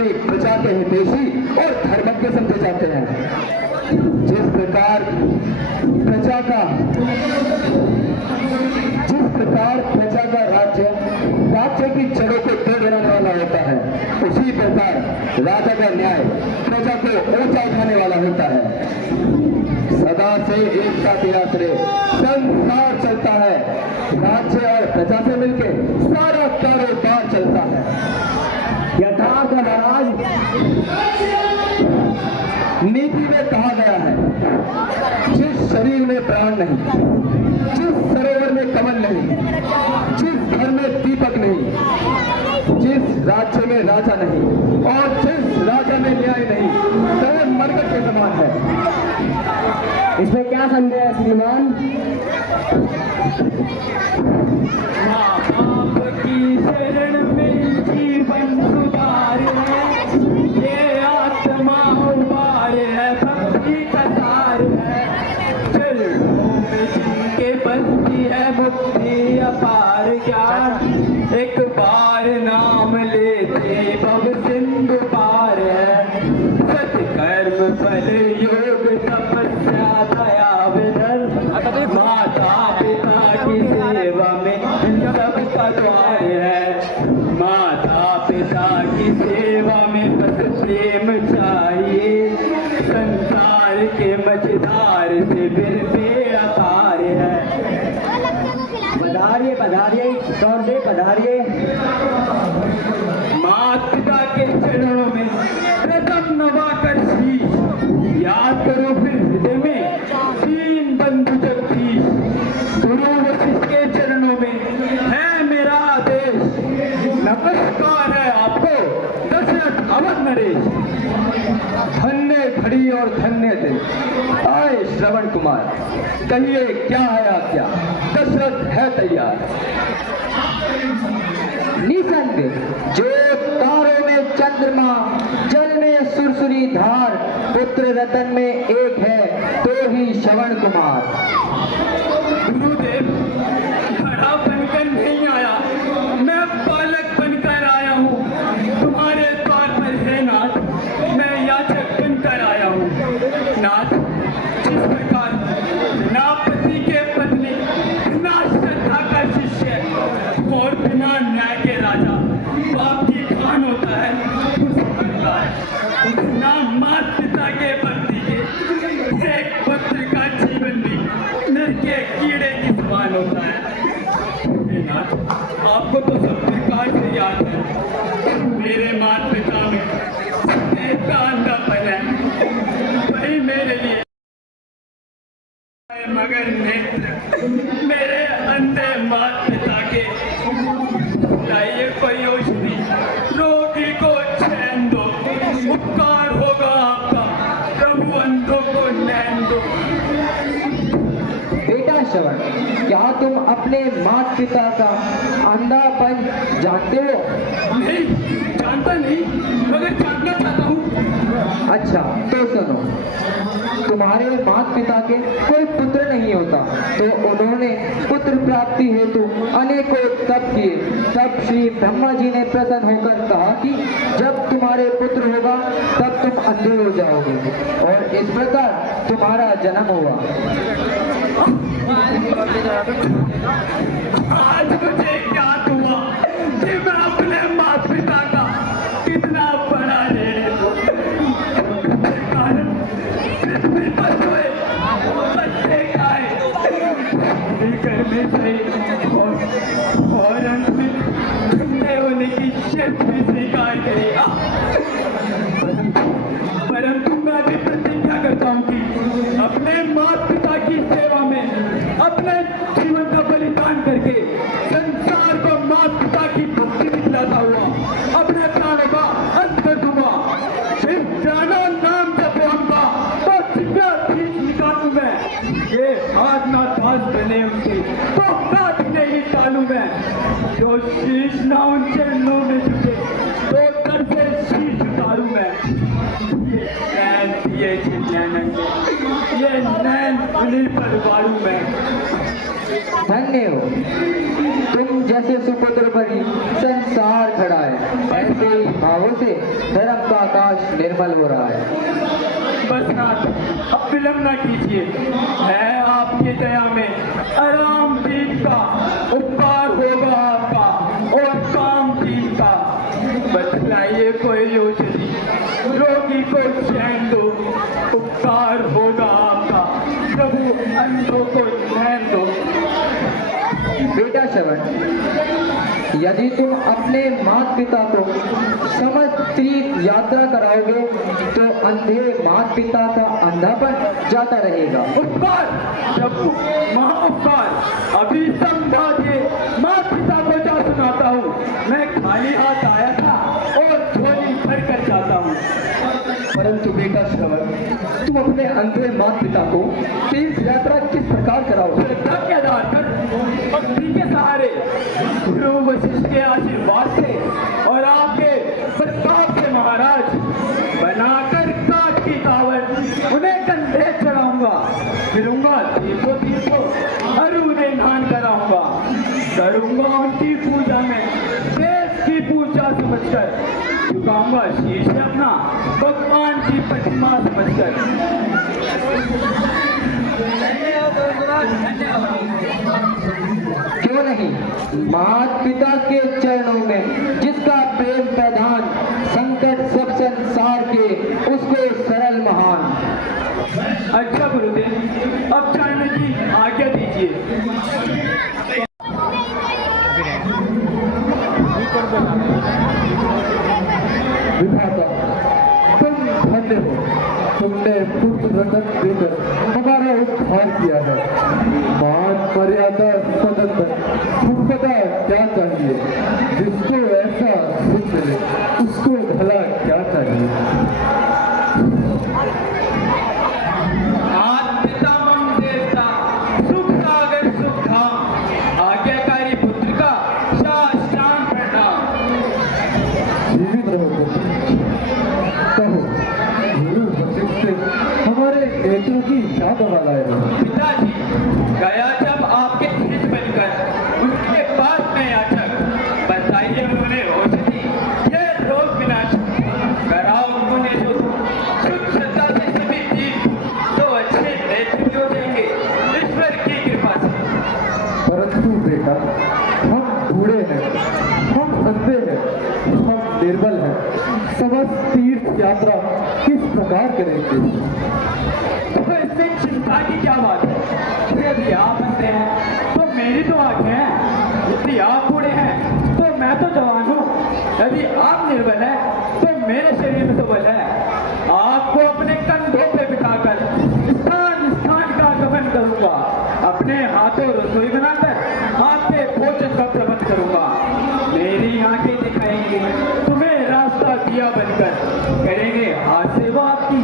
अपनी प्रजा के हितैषी और धर्मज्ञ समझे जाते हैं। जिस प्रकार प्रजा का राज्य की जड़ों को तोड़ देने वाला होता है, उसी प्रकार राजा का न्याय प्रजा को ऊंचा उठाने वाला होता है। सदा से एकता के आश्रय संसार चलता है। राज्य और प्रजा से मिलकर सारा कारोबार चलता है। यथार्थ महाराज नीति में कहा गया है, जिस शरीर में प्राण नहीं, जिस सरोवर में कमल नहीं, जिस घर में दीपक नहीं, जिस राज्य में राजा नहीं और जिस राजा में न्याय नहीं, तो वह मरकट के समान है। इसमें क्या संदेह है श्रीमान? आपकी शरण में जीवन सुधार है, ये आत्मा उबार है, भक्ति का सार है, चरणों में जिनके बंदी है मुक्ति अपार ज्ञान, एक बार नाम लेते भव सिंधु पार है, सत्कर्म फल योग तपस्या दया विधर, माता पिता की सेवा में सबका द्वार है, माता पिता की सेवा में बस प्रेम चाहिए, संसार के मझधार से फिर बेअकार है। पधारिए पधारिए गौरदेव पधारिए। माता पिता के चरणों में प्रथम नवाकर शीश, याद करो फिर हृदय में तीन बंधु जगदीश, गुरु वशिष्ठ के चरणों में है मेरा आदेश, नमस्कार है आपको दशरथ अवध नरेश। धन्य घड़ी और धन्य दिन। आए श्रवण कुमार, कहिए क्या है आज्ञा? दशरथ है तैयार। निसंदेह जो तारों में चंद्रमा, जल में सुरसुरी धार, पुत्र रतन में एक है तो ही श्रवण कुमार। गुरुदेव बड़ा बनकर नहीं आया, मैं बालक बनकर आया हूँ, तुम्हारे द्वार पर है नाथ, मैं याचक बनकर आया हूँ। नाथ, जिस प्रकार ना पति के पत्नी, ना श्रद्धा का शिष्य और बिना न्याय के राजा बाप की खान होता है, उस प्रकार ना माता पिता के पति के एक पुत्र का जीवन भी नर के कीड़े की समान होता है। हे नाथ, आपको तो सब प्रकार से याद है, मेरे माता पिता में एक अंधापन है, वही मेरे लिए मगर नेत्र मेरे अंधे माता पिता के लाइए कोई औषधि, रोगी को चैन दो, उपकार होगा आपका, प्रभु अंधों को नैन दो। बेटा श्रवण, क्या तुम अपने माता पिता का अंधापन जानते हो? नहीं जानता नहीं, मगर जानना चाहता हूँ। अच्छा तो सुनो, तुम्हारे माता पिता के कोई पुत्र नहीं होता, तो उन्होंने पुत्र प्राप्ति हेतु अनेकों तप किए। तब श्री ब्रह्मा जी ने प्रसन्न होकर कहा कि जब तुम्हारे पुत्र होगा तब तुम अंधे हो जाओगे, और इस प्रकार तुम्हारा जन्म हुआ। आज मुझे ज्ञात हुआ कि मैं अपने माता पिता का कितना बड़ा ऋणी हूँ। कारण पृथ्वी पर हुए बच्चे खाए, घर में सही और अंत में ठंडे होने की शर्त भी स्वीकार करी। परंतु मैं भी प्रतिज्ञा करता हूँ कि अपने माता पिता की सेवा में अपने जीवन का बलिदान करके संसार को माता पिता की भक्ति दिखलाता हुआ अपने प्राणों का अंत कर दूंगा। सिर्फ जाना नाम जपे हमका तो जितना ठीक निकालू मैं, ये हाथ ना दास बने उनके तो काट नहीं डालू मैं, जो शीश ना उन चरणों में झुके तो कर से शीश उतारू मैं। ये नैन उन्हीं पर वारू मैं। धन्य हो तुम जैसे सुपुत्र पर ही संसार खड़ा है, ऐसे ही भावों से धर्म का आकाश निर्मल हो रहा है। बस नाथ, अब विलम्ब न कीजिए। है आपकी दया में आराम दीन का उपकार होगा आपका और काम दीन का। बतलाइए कोई औषधि, रोगी को चैन दो, उपकार होगा आपका। प्रभु अंधों को नैन दो। बेटा श्रवण, यदि तुम अपने माता पिता को समस्त तीर्थ यात्रा कराओगे तो अंधे माता पिता का अंधापन जाता रहेगा। उपकार प्रभु, महाउपकार। अभी संभालिए, माता पिता को जा सुनाता हूँ। मैं खाली हाथ आया था और झोली भर कर जाता हूँ। परंतु बेटा श्रवण, तुम अपने अंधे माता पिता को तीर्थ यात्रा किस प्रकार कराओगे? श्रद्धा के आधार पर, भक्ति के सहारे, गुरु वशिष्ठ के आशीर्वाद से और आपके प्रताप से महाराज, बनाकर काठ की कावड़ उन्हें कंधे चढ़ाऊंगा, फिरूंगा दीपो दीपो और उन्हें नहान कराऊंगा। करूंगा उनकी पूजा में देश की पूजा समझकर, झुकाऊंगा शीश अपना भगवान की प्रतिमा समझकर। क्यों नहीं, माता पिता के चरणों में जिसका प्रेम प्रधान, संकट सब संसार के उसको सरल महान। अच्छा गुरुदेव, अब जाने की आज्ञा दीजिए। विधाता, तुम धन्य हो। तुमने पुत्र रतन देकर हमारा उद्धार किया है। मान मर्यादा सदन संपदा क्या चाहिए? जिसको ऐसा सुख मिले उसको भला क्या चाहिए? पिता मम देवता, सुख सागर सुख धाम, आज्ञाकारी पुत्र का साष्टांग प्रणाम। जीवित रहो पुत्र। कहो, गुरु वशिष्ठ से हमारे नेत्रों की क्या दवा लाए हो? पिताजी, गया जब आपके हित बनकर उनके पास में याचक, बताइए उन्होंने औषधि, ये रोग विनाशक, कराओ उन्हें जो शुद्ध श्रद्धा से सभी जीव तो अच्छे नेत्र हो जाएंगे ईश्वर की कृपा से। परंतु बेटा, हम बूढ़े हैं, हम अंधे हैं, हम निर्बल हैं। समस्त तीर्थ यात्रा किस प्रकार करेंगे? तो इससे चिंता की क्या बात है? यदि आप अंधे हैं तो मेरी तो आंखें हैं, यदि आप बूढ़े हैं तो मैं तो जवान हूँ, यदि आप निर्बल हैं तो मेरे शरीर में तो बल है। आपको अपने कंधों पे बिठाकर स्थान स्थान का गमन करूंगा, अपने हाथों रसोई बनाकर आपके भोजन का प्रबंध करूंगा। मेरी आंखें दिखाएंगी तुम्हें रास्ता दिया बनकर, करेंगे हाथ सेवा आपकी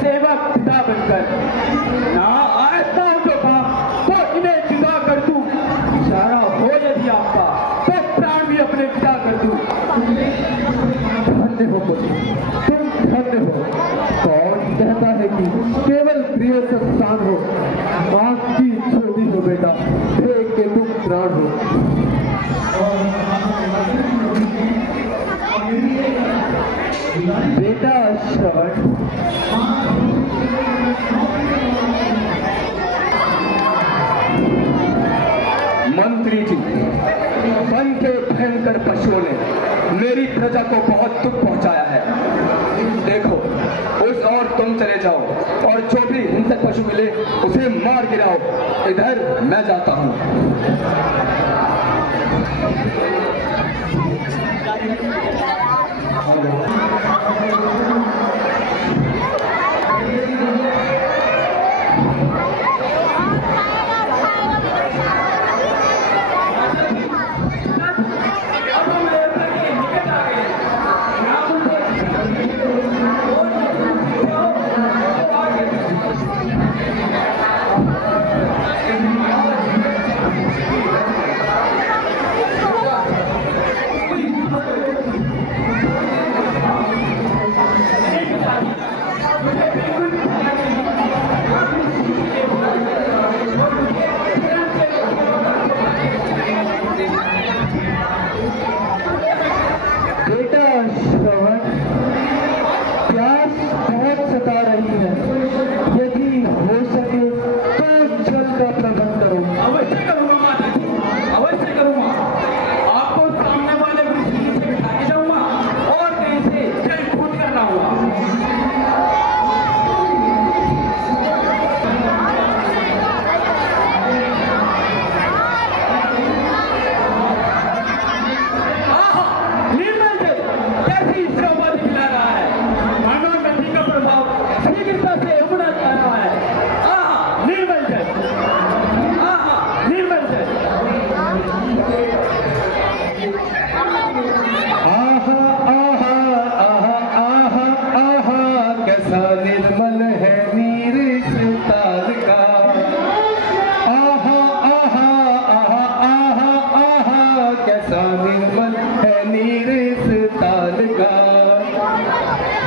सेवक पिता बनकर। ना आयता हूं जो काम तो इन्हें जुदा कर दूं, इशारा हो यदि आपका तो प्राण भी अपने पिता कर दूं। धन्य हो पुत्र, तुम धन्य हो। कौन कहता है कि केवल प्रिय संतान हो? आंख की ज्योति हो बेटा, देख के तुम प्राण हो। बेटा श्रवण, मंत्री जी, वन के भयंकर पशुओं ने मेरी प्रजा को बहुत दुख पहुंचाया है। देखो, उस और तुम चले जाओ और जो भी हिंसक पशु मिले उसे मार गिराओ। इधर मैं जाता हूँ।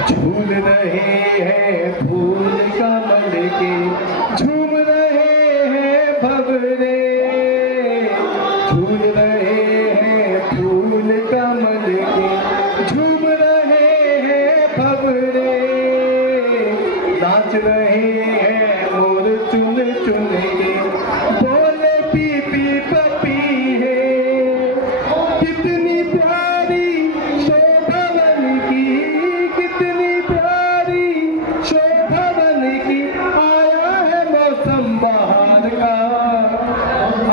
झूल रहे हैं फूल कमल के, झूम रहे हैं भंवरे, झूल रहे हैं फूल कमल के, झूम रहे हैं भंवरे, नाच रहे हैं मोर चुन चुन के, बोले पीपी पपी है, कितनी प्यारी शोभावन की, कितनी प्यारी शोभावन की, आया है मौसम बहार का,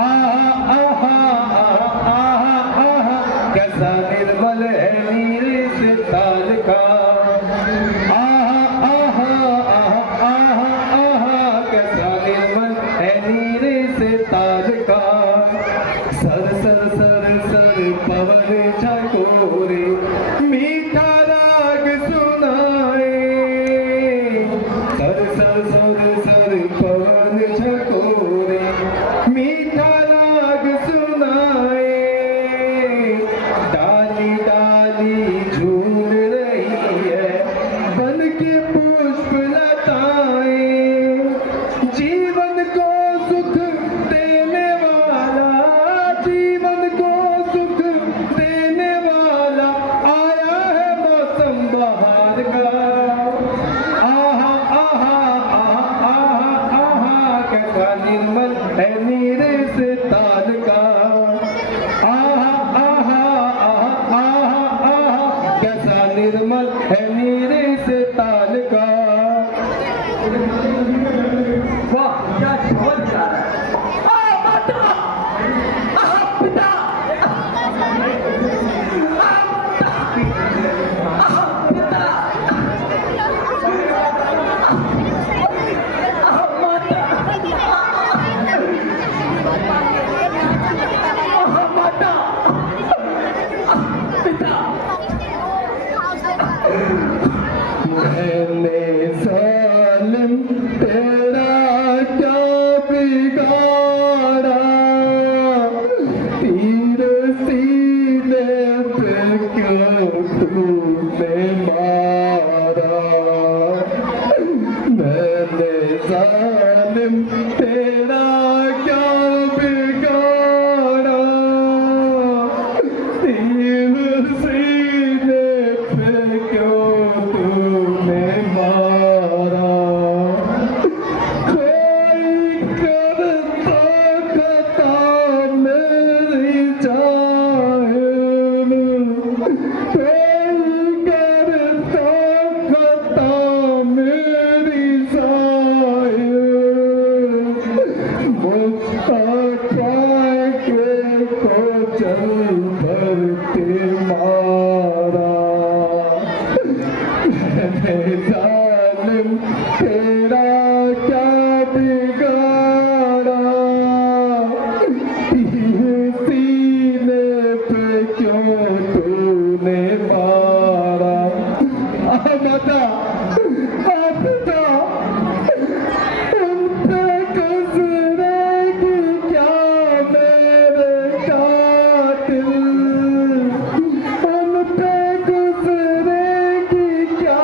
आहा आहा आहा आहा, कैसा निर्मल है नीर से ताल का, आहा आहा आहा आहा आहा, कैसा निर्मल है नीर से ताल का, सर सर सर सर पवन झकोरे, मीठा राग सुनाए, सर सर सर सर पवन झकोरे, मीठा राग सुनाए, डाली डाली झूम रही है बन के पुष्प लताएं, जीवन को सुख देने वाला, जीवन को सुख देने वाला, आया है मौसम बहार का, आहा आहा आहा आहा आहा, कैसा निर्मल है नीर से ताल का, आहा आहा आहा आहा आहा, कैसा निर्मल है नीर से ताल का। वाह क्या चमत्कार है। माता, पिता, मैंने जालिम तेरा क्या बिगाड़ा, तीर सीने पे क्यों तूने मारा, मैंने जालिम तेरा क्या बिगाड़ा, तीर सीने पे क्यों तूने मारा, कोई करता खता मेरी जान, कोई करता खता मेरी जान, मुझका के को चल भर के मारा, मैंने जालिम तेरा क्या बिगाड़ा, तीर सीने पे क्यों तूने मारा, बता पिता, उन पे गुजरेगी क्या मेरे कातिल, उन पे गुजरेगी क्या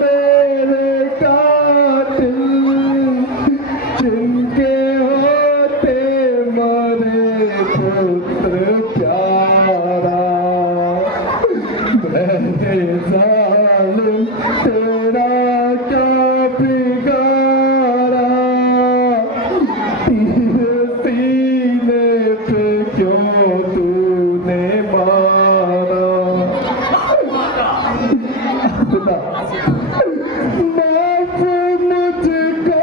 मेरे कातिल, जिनके होते मरे पुत्र प्यारा, मैंने जालिम तेरा क्या बिगाड़ा, तीर सीने पे क्यों तूने मारा, पिता माफ मुझको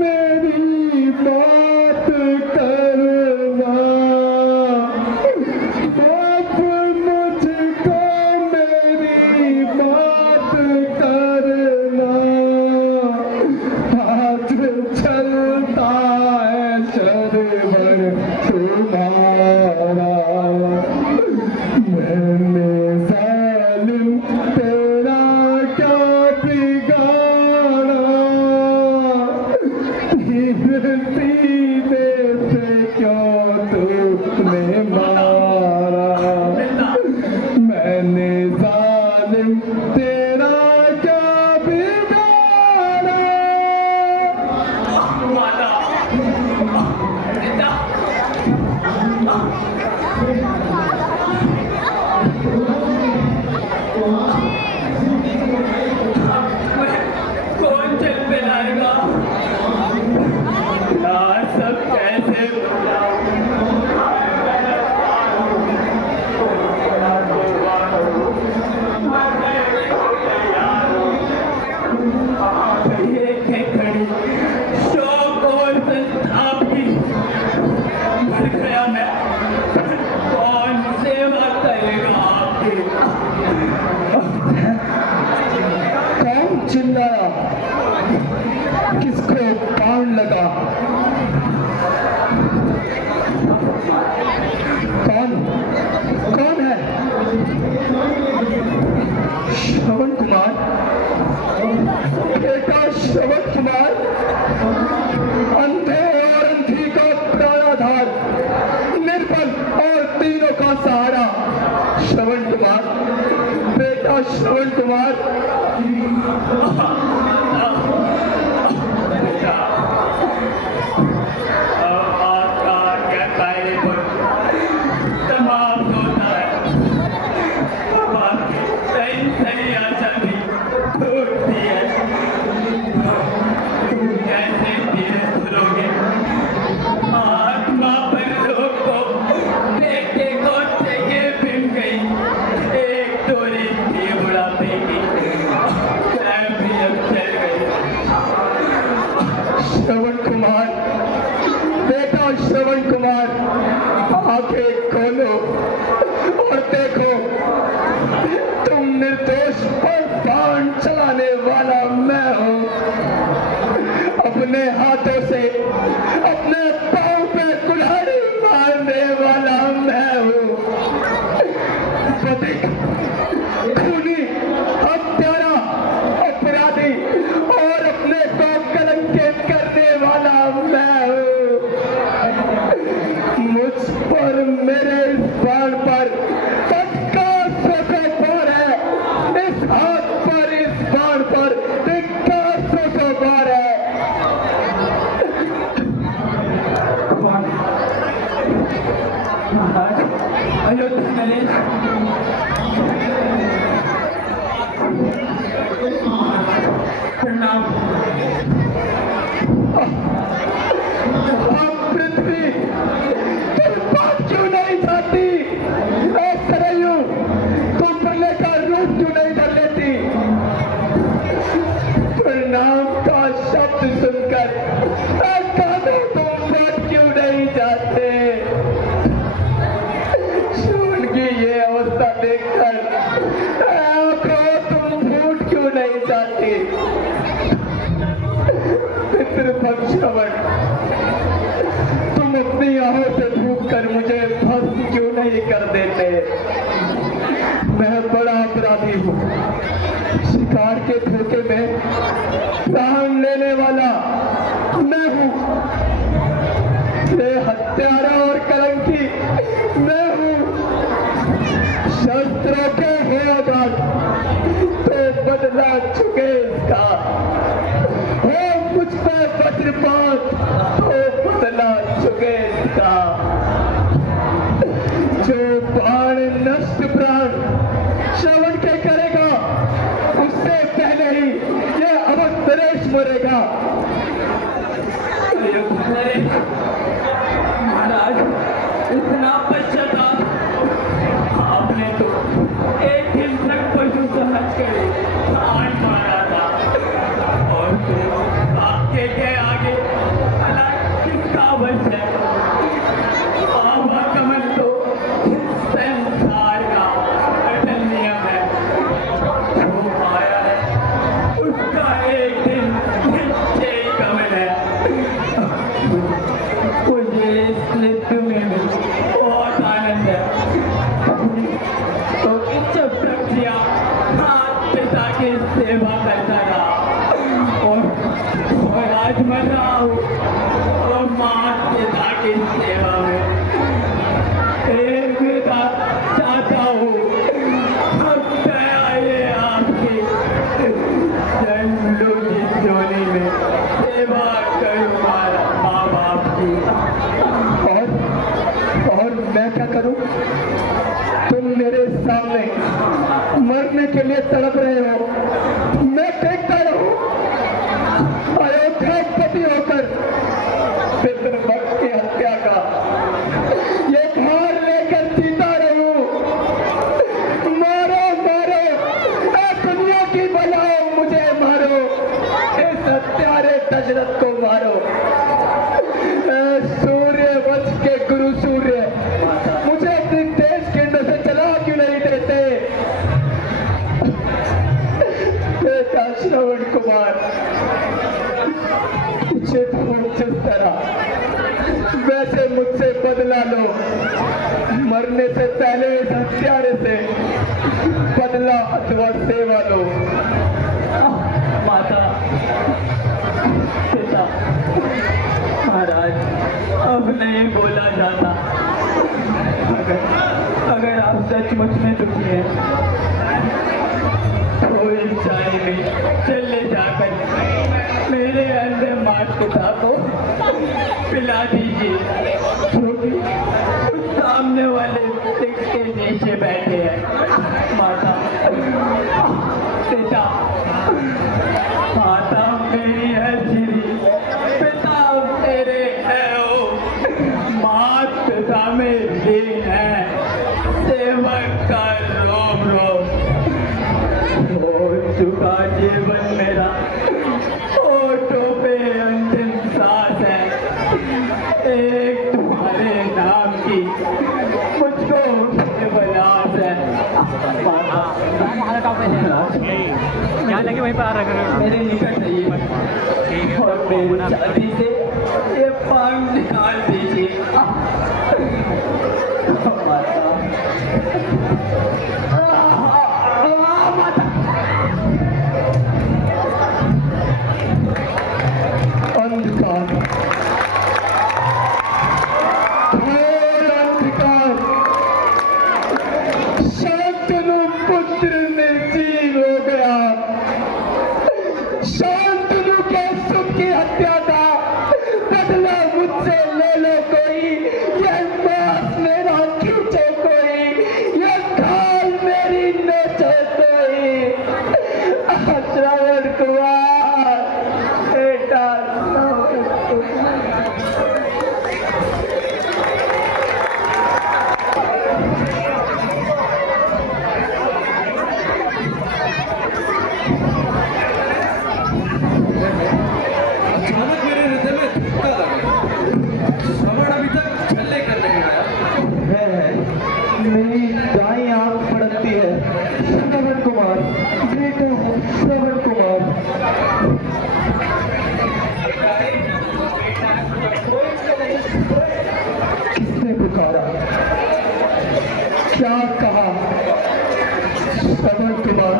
मेरी बात करना, माफ मुझको मेरी बात करना, हाथ चलता है शरवण तुम्हारा, मैंने जालिम तेरा क्या बिगाड़ा, तीर सीने पे क्यों तूने मारा, मैंने जालिम तेरा क्या लगा। कौन है? श्रवण कुमार, बेटा श्रवण कुमार, अंधे और अंधी का प्राणाधार, निर्बल और तीनों का सहारा। श्रवण कुमार, बेटा श्रवण कुमार। श्रवण कुमार, बेटा श्रवण कुमार, आंखें खोलो और देखो, तुम निर्दोष और बाण चलाने वाला मैं हूं। अपने हाथों से अपने पांव पे कुल्हाड़ी मारने वाला मैं हूं। बधिक, खूनी, हत्यारा, अपराधी और अपने को कलंकित करने वाला मैं हूं। मुझ पर मेरे इस बाण पर सबका बार है, इस हाथ पर इस बाण पर सबका बार है। अयोध्या नरेश, प्रणाम। पृथ्वी तुम बात क्यों नहीं चाहती? सरयू तुम प्रलय का रूप क्यों नहीं धर लेती? प्रणाम का शब्द सुनकर कानों तुम बात क्यों नहीं चाहते? श्रवण की ये अवस्था देखकर आंखों तुम फूट क्यों नहीं चाहती? पितृभक्त श्रवण, तुम अपनी आहों से फूंक कर मुझे भस्म क्यों नहीं कर देते? मैं बड़ा अपराधी हूँ, शिकार के धोखे में प्राण लेने वाला मैं हूँ। ये हत्यारा और कलंकी मैं हूँ। शस्त्रों के होगा तो बदला चुके इसका, हो मुझ पर वज्रपात तो बदला चुके इसका। जो बाण नष्ट प्राण श्रवण के करेगा, उससे पहले ही ये अवध नरेश मरेगा। महाराज, इतना पश्चाताप आपने तो एक हिंसक पशु समझ कर प्राण मारा था, और फिर आपके के आगे भला किसका बच है? आवागमन तो संसार का अटल नियम है। जो आया है उसका एक दिन निश्चय गमन है। मुझे इस मृत्यु में भी बहुत आनंद है। तो इस प्रक्रिया हाथ पिता की सेवा करता रहा, और आज मर रहा हूँ और माँ पिता की सेवा में। एक पिता चाहता हूँ अब दया ये आपकी जन्मों की जोनी में सेवा करूँ माँ बाप की। और मैं क्या करूं? तुम मेरे सामने मरने के लिए तड़प रहे हो, मैं देखता रहूं? अयोध्यापति होकर पितृभक्त की हत्या का ये भार लेकर जीता रहूं? मारो मारो, दुनिया की बनाओ, मुझे मारो, इस हत्यारे दशरथ को मारो। सूर्य वंश के गुरु सूर्य मुझे अपने देश केंद्र से चला क्यों नहीं देते? बेटा श्रवण कुमार, मुझे अथवा सेवा लो। माता पिता महाराज, अब नहीं बोला जाता। अगर आप सचमुच में दुखी हैं तो इस चाय में चले जाकर मेरे अंधे माता पिता को पिला दीजिए, क्योंकि उस सामने वाले वृक्ष के नीचे बैठे हैं। माता पिता, माता मेरी है श्री, पिता मेरे है ओ, मात पिता मेरी है, सेवक का रोम रोम। हो चुका जीवन मेरा, होठों पे अंतिम सांस है, एक तुम्हारे नाम की मुझको बेबलास है। यहाँ लगे वहीं पर आ रहा मेरे निकट रहिए और मेरी छाती से ये पांग निकाल दीजिए। अंधकार, घोर अंधकार, शांतनु पुत्र निर्जीव हो गया। शांतनु के सुख की हत्या का बदला मुझसे ले लो कोई, यह मांस मेरा खींचे कोई, यह खाल मेरी नोचे कोई। श्रवण कुमार बेटा, अचानक मेरे हृदय में धक्का लगा। श्रवण अभी तक छल्ले कर नहीं आया। है मेरी दाई आंख फड़कती है। श्रवण कुमार बेटा हूँ, श्रवण कुमार। किसने पुकारा, क्या कहा? श्रवण कुमार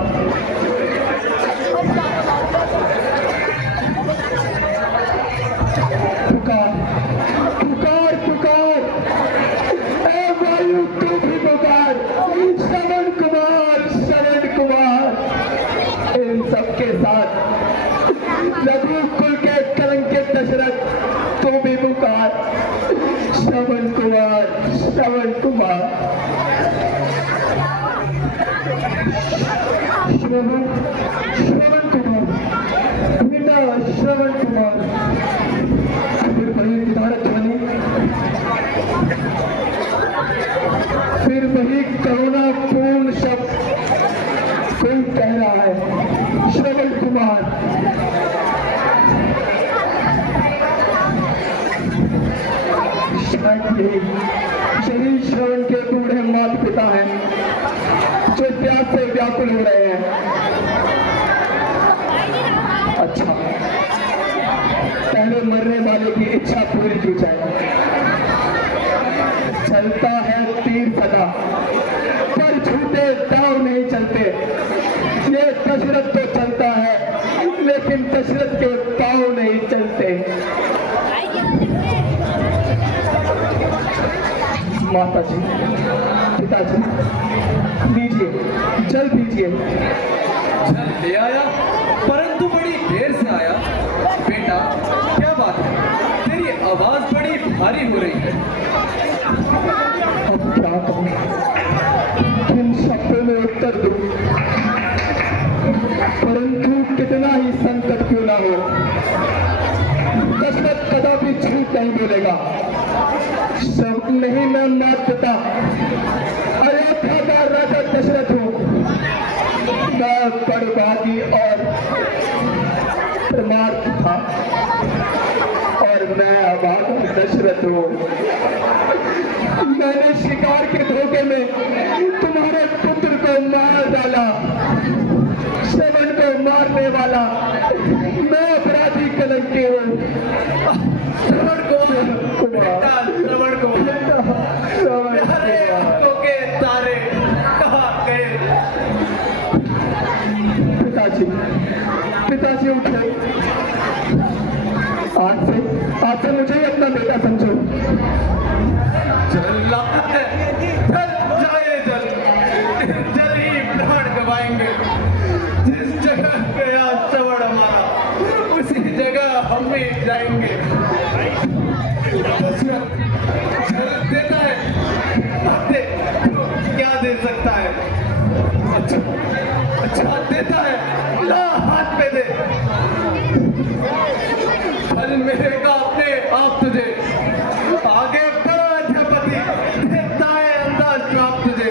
पुकार पुकार पुकार, ए वायु तू भी पुकार। श्रवण कुमार, शरण कुमार। इन सबके साथ रघुकुल के कलंकित दशरथ, तू भी पुकार। श्रवण कुमार, श्रवण कुमार। श्रवण श्रवण कुमार बेटा, श्रवण कुमार। फिर वही विदारक ध्वनि, फिर वही करुणापूर्ण शब्द। कोई कह रहा है, श्रवण कुमार। शायद यही श्रवण के बूढ़े माता पिता हैं जो प्यास से व्याकुल हो रहे हैं। अच्छा, पहले मरने वाले की इच्छा पूरी की जाए। चलता है तीर सदा, पर झूठे दाव नहीं चलते। ये दशरथ तो चलता है, लेकिन दशरथ के पांव नहीं चलते। माता जी, पिताजी, लीजिए, जल पीजिए। जल ले आया, परंतु बड़ी देर से आया। बेटा, क्या बात है? तेरी आवाज बड़ी भारी हो रही है। अब क्या कहूँ, किन शब्दों में उत्तर दूं? परंतु कितना ही संकट क्यों ना हो, दशरथ कदापि झूठ नहीं बोलेगा। सब नहीं, मैं माता पिता अयोध्या का राजा दशरथ हूँ। मैं बड़भागी और प्रमार्थ था, और मैं अभागा दशरथ हूँ। मैंने शिकार के धोखे में तुम्हारे पुत्र को मार डाला। श्रवण को मारने वाला मैं अपराधी कलंकी हूँ। श्रवण को बेटा, श्रवण को प्यारे आंखों के तारे कहाँ गए? पिताजी, पिताजी उठे। आज से मुझे ही अपना बेटा समझो। चल जाए जल ही प्राण गवाएंगे। जिस जगह गया चवड़ हमारा उसी जगह हम भी जाएंगे। दशरथ जल देता है, दे, क्या दे सकता है? अच्छा देता है, ला हाथ पे दे। फल मिलेगा अपने आप तुझे। आगे बड़ा अध्यपति देता है अंदाज श्राप तुझे।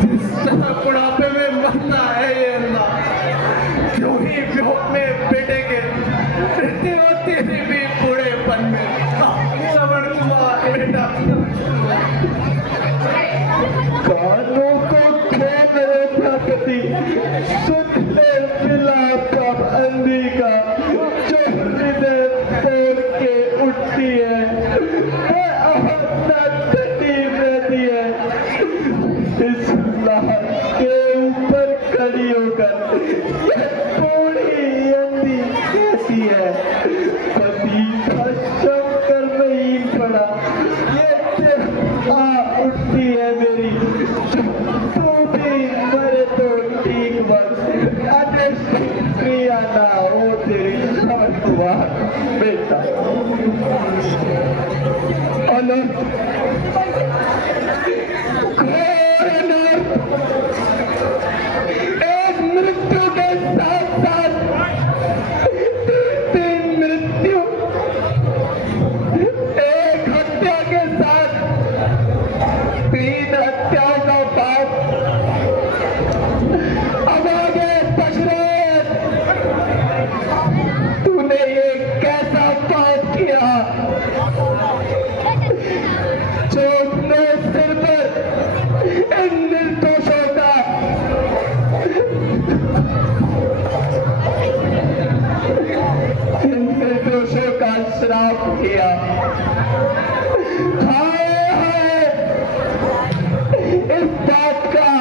जिस तरह बुढ़ापे में मरता है ये अल्लाह, क्यों ही वियोग में बेटे के रहते होते भी बूढ़ेपन में श्रवण कुमार बेटा। कानों को थे मेरे प्रकृति, सुनते मिलाप अंधी का, जो हृदय तोड़ के उठती है, वो अपना टटी रहती है। इस लहर के ऊपर खड़ी होकर ये बूढ़ी अंधी कहती है, पति का शंकर में ही पड़ा, ये दिल आ उठती है मेरी, तू भी मरे तो ठीक बस, अरे शुक्रिया ना हो तेरी समझदार बेटा। एक मृत्यु के साथ साथ तीन मृत्यु, एक हत्या के साथ तीन हत्याओं का पाप। अब आगे दशरथ, तूने ये कैसा पाप किया जो अपने सिर पर इन निर्दोषों का श्राप किया। हाय इस बात का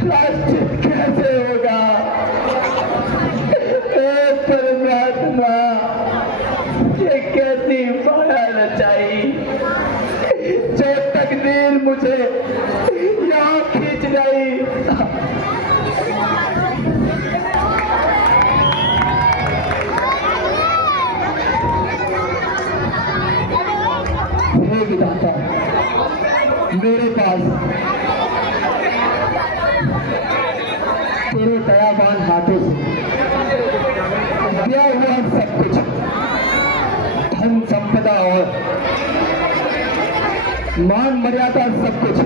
प्रायश्चित कैसे होगा? हे परमात्मा, ये कैसी माया रचाई जो तकदीर मुझे यहाँ खींच गई। हे विधाता, मेरे पास तेरे दयावान हाथों से दिया हुआ सब कुछ, धन संपदा और मान मर्यादा सब कुछ,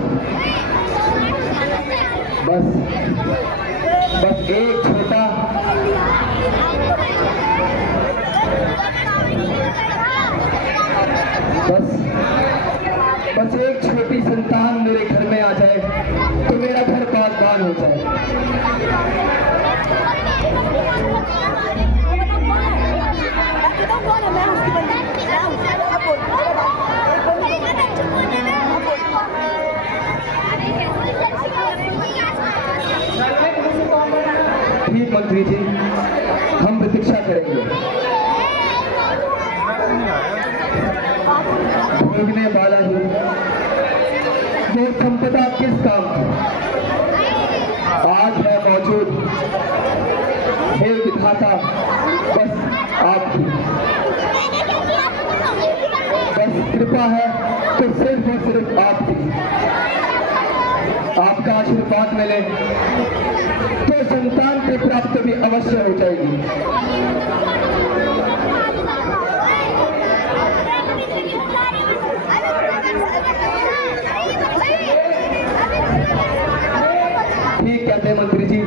बस एक छोटा बस एक छोटी संतान मेरे घर में आ जाए तो मेरा घर बागबान हो जाए। ठीक मंत्री जी, हम प्रतीक्षा करेंगे। भोगने वाला ही वो संपदा किस काम की आज है मौजूद। हे विधाता, बस आपकी बस कृपा है तो सिर्फ और सिर्फ आपकी। आपका आशीर्वाद मिले तो संतान की प्राप्ति भी अवश्य हो जाएगी। ठीक कहते हैं मंत्री जी,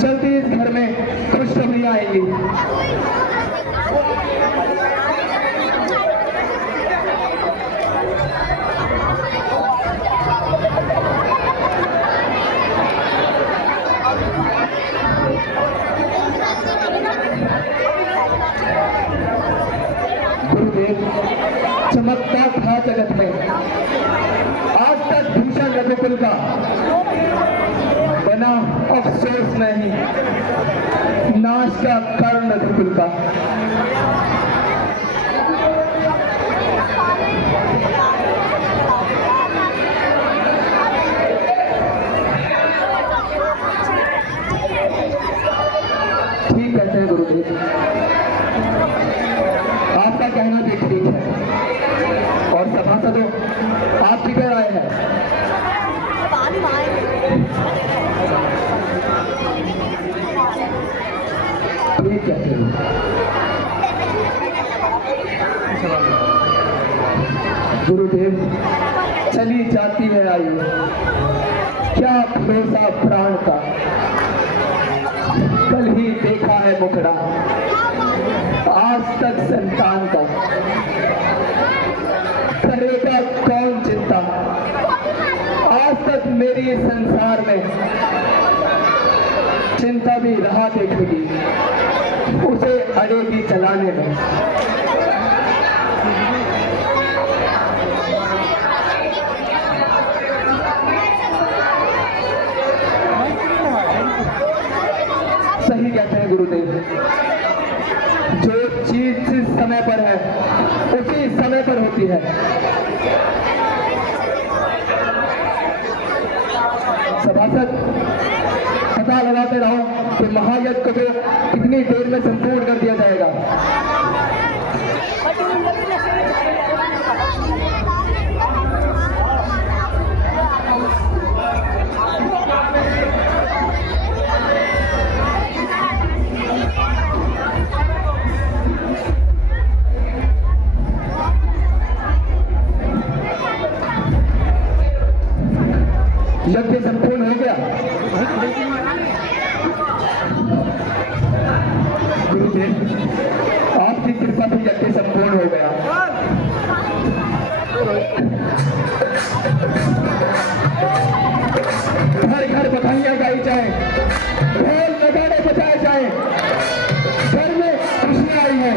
जल्दी इस घर में खुशखबरी आएगी। गुरुदेव, चमकता था जगत में आज तक भूषण रघुकुल का बना अफसोस में ही नाश का कारण रघुकुल का। ठीक कहते हैं गुरुदेव, आपका कहना भी ठीक है। और सभासदों, आपकी क्या राय है? ठीक कहते हैं गुरुदेव। चली जाती है आयु, क्या भरोसा प्राण का। कल ही देखा है मुखड़ा, आज तक संतान का। करेगा कौन चिंता, आज तक मेरी इस संसार में चिंता भी रहा देखेगी, उसे अड़ेगी चलाने में। सही कहते हैं गुरुदेव, जो चीज जिस समय पर है उसी समय पर होती है। सभासद, पता लगाते रहो कि महायज्ञ को कितनी देर में संपूर्ण कर दिया जाएगा। यज्ञ संपूर्ण हो गया। गुरुदेव, आपकी कृपा से यज्ञ संपूर्ण हो गया। घर घर बधाइयां गाई जाए, ढोल नगाड़े बजाए जाए, घर में खुशियां आई हैं।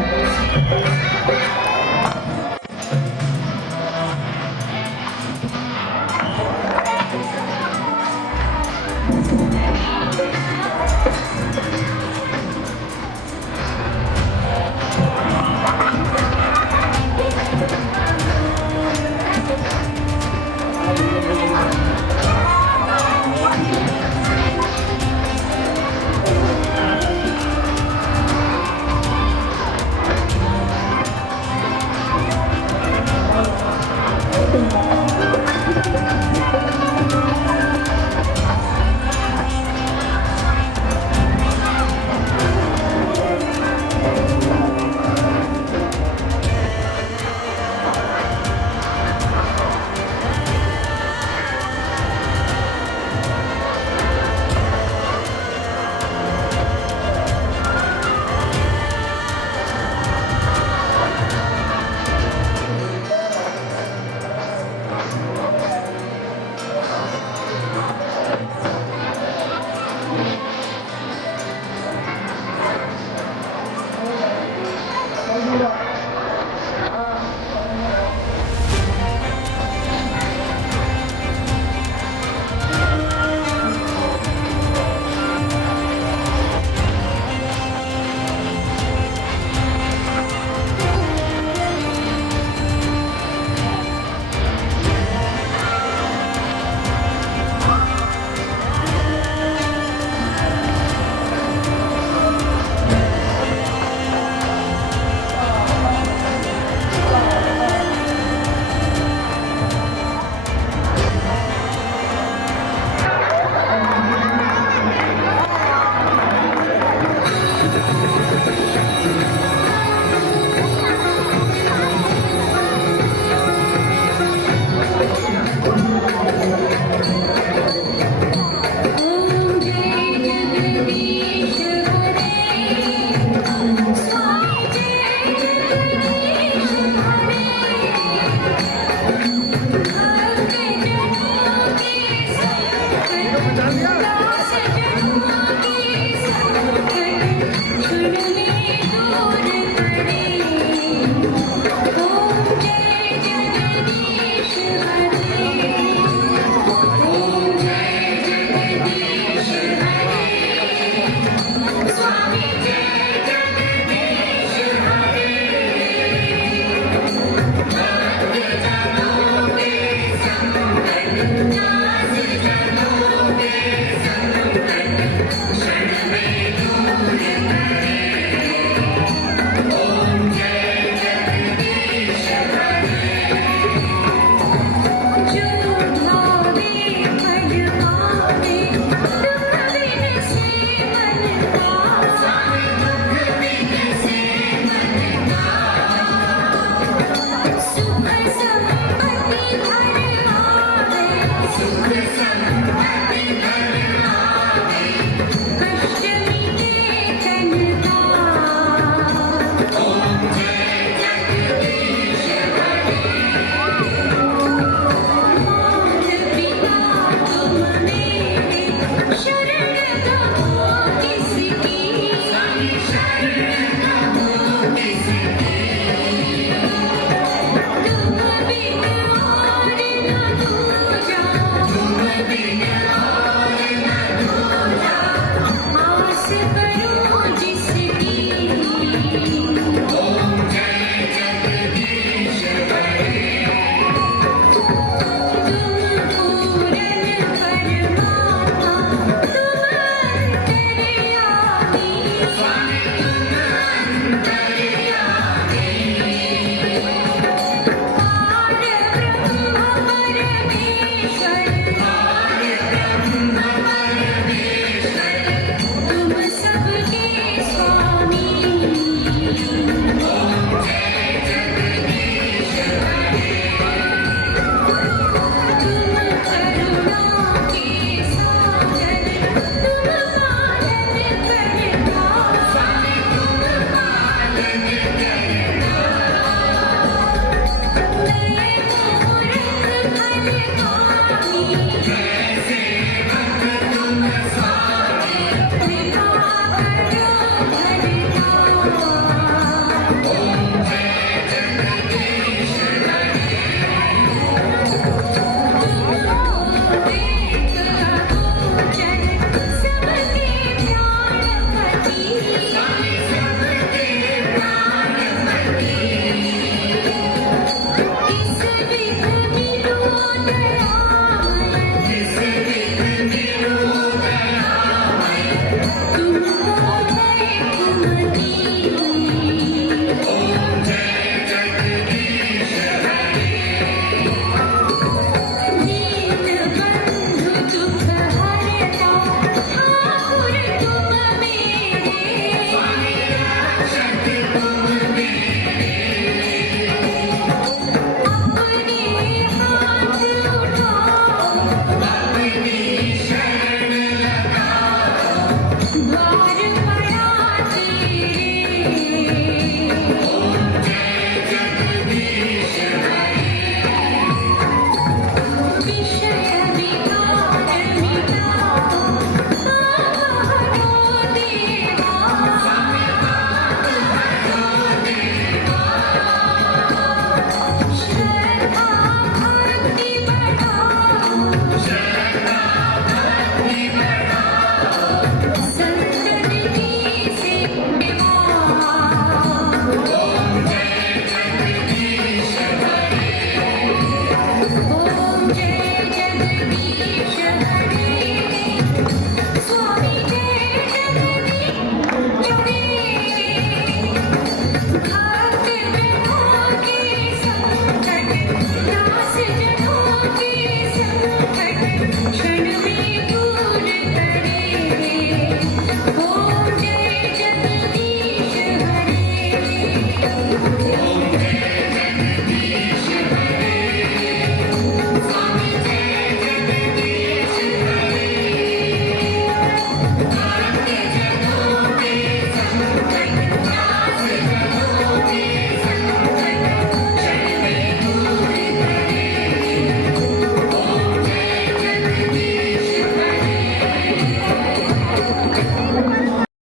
से बड़ी